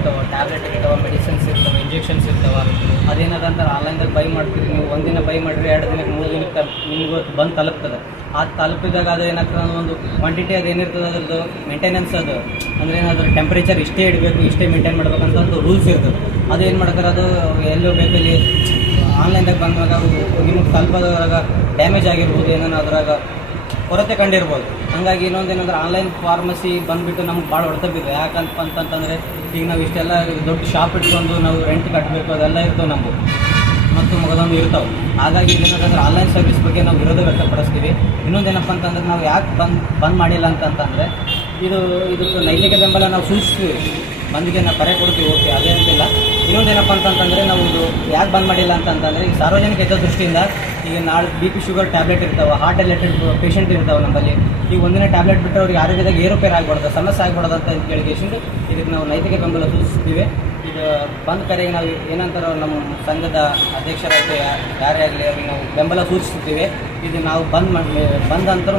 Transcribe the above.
ಇರ್ತಾವೆ, ಟ್ಯಾಬ್ಲೆಟ್ ಇರ್ತಾವೆ, ಮೆಡಿಸಿನ್ಸ್ ಇರ್ತಾವೆ, ಇಂಜೆಕ್ಷನ್ಸ್ ಇರ್ತಾವೆ. ಅದೇನದ ಅಂತಾರೆ ಆನ್ಲೈನ್ದಾಗ ಬೈ ಮಾಡ್ತೀರಿ ನೀವು, ಒಂದಿನ ಬೈ ಮಾಡಿರಿ 2 ದಿನಕ್ಕೆ 3 ದಿನಕ್ಕೆ ನಿಮ್ಗೆ ಬಂದು ತಲುಪ್ತದೆ. ಆ ತಲುಪಿದಾಗ ಅದು ಏನಾಗ್ತದೆ ಒಂದು ಕ್ವಾಂಟಿಟಿ ಅದು ಏನಿರ್ತದೆ ಅದ್ರದ್ದು ಮೇಂಟೆನೆನ್ಸ್ ಅದು ಅಂದರೆ ಏನಾದರೂ ಟೆಂಪ್ರೇಚರ್ ಇಷ್ಟೇ ಇಡಬೇಕು, ಇಷ್ಟೇ ಮೇಂಟೈನ್ ಮಾಡ್ಬೇಕಂತ ಒಂದು ರೂಲ್ಸ್ ಇರ್ತದೆ. ಅದು ಏನು ಮಾಡ್ತಾರೆ, ಅದು ಎಲ್ಲೋ ಬೇಕಲ್ಲಿ ಆನ್ಲೈನ್ದಾಗ ಬಂದಾಗ ನಿಮಗೆ ತಲುಪೋದ್ರಾಗ ಡ್ಯಾಮೇಜ್ ಆಗಿರ್ಬೋದು, ಏನೇನು ಅದ್ರಾಗ ಕೊರತೆ ಕಂಡಿರ್ಬೋದು. ಹಾಗಾಗಿ ಇನ್ನೊಂದೇನಂದ್ರೆ ಆನ್ಲೈನ್ ಫಾರ್ಮಸಿ ಬಂದುಬಿಟ್ಟು ನಮ್ಗೆ ಭಾಳ ಹೊಡೆತ ಬಿದ್ದಿದೆ. ಯಾಕಂತಂತಂದರೆ ಈಗ ನಾವು ಇಷ್ಟೆಲ್ಲ ದೊಡ್ಡ ಶಾಪ್ ಇಟ್ಕೊಂಡು ನಾವು ರೆಂಟ್ ಕಟ್ಟಬೇಕು, ಅದೆಲ್ಲ ಇರ್ತವೆ ನಮಗೂ ಮತ್ತು ಮಗದೊಂದು ಇರ್ತಾವೆ. ಹಾಗಾಗಿ ಏನಂತಂದ್ರೆ ಆನ್ಲೈನ್ ಸರ್ವಿಸ್ ಬಗ್ಗೆ ನಾವು ವಿರೋಧ ವ್ಯಕ್ತಪಡಿಸ್ತೀವಿ. ಇನ್ನೊಂದೇನಪ್ಪ ಅಂತಂದ್ರೆ ನಾವು ಯಾಕೆ ಬಂದ್ ಮಾಡಿಲ್ಲ ಅಂತಂತಂದರೆ ಇದಕ್ಕೆ ನೈತಿಕ ಬೆಂಬಲ ನಾವು ಸೂಚಿಸ್ತೀವಿ, ಬಂದಿಗೆ ನಾವು ಕರೆ ಕೊಡ್ತೀವಿ, ಓಕೆ, ಅದೇ ಅಂತಿಲ್ಲ. ಇನ್ನೊಂದೇನಪ್ಪ ಅಂತಂತಂದರೆ ನಾವು ಇದು ಯಾಕೆ ಬಂದ್ ಮಾಡಿಲ್ಲ ಅಂತಂತಂದರೆ ಈಗ ಸಾರ್ವಜನಿಕ ಹಿತದೃಷ್ಟಿಯಿಂದ ಈಗ ನಾಳೆ BP ಶುಗರ್ ಟ್ಯಾಬ್ಲೆಟ್ ಇರ್ತಾವೆ, ಹಾರ್ಟ್ ರಿಲೇಟೆಡ್ ಪೇಷಂಟ್ ಇರ್ತಾವೆ ನಮ್ಮಲ್ಲಿ. ಈಗ ಒಂದಿನ ಟ್ಯಾಬ್ಲೆಟ್ ಬಿಟ್ಟರೆ ಅವ್ರಿಗೆ ಆರೋಗ್ಯದಾಗ ಏರುಪೇರು ಆಗ್ಬಾರ್ದು, ಸಮಸ್ಯೆ ಆಗ್ಬಾರ್ದು ಅಂತ ಕೇಳಿಗೆಸಿಂದು ಇದಕ್ಕೆ ನಾವು ನೈತಿಕ ಬೆಂಬಲ ಸೂಚಿಸ್ತೀವಿ. ಇದು ಬಂದ್ ಕರೆಗೆ ನಾವು ಏನಂತಾರೋ ನಮ್ಮ ಸಂಘದ ಅಧ್ಯಕ್ಷರಾಗಲಿ ಯಾರೇ ಆಗಲಿ ಅವ್ರಿಗೆ ನಾವು ಬೆಂಬಲ ಸೂಚಿಸ್ತೀವಿ. ಇದು ನಾವು ಬಂದ್ ಅಂತರೂ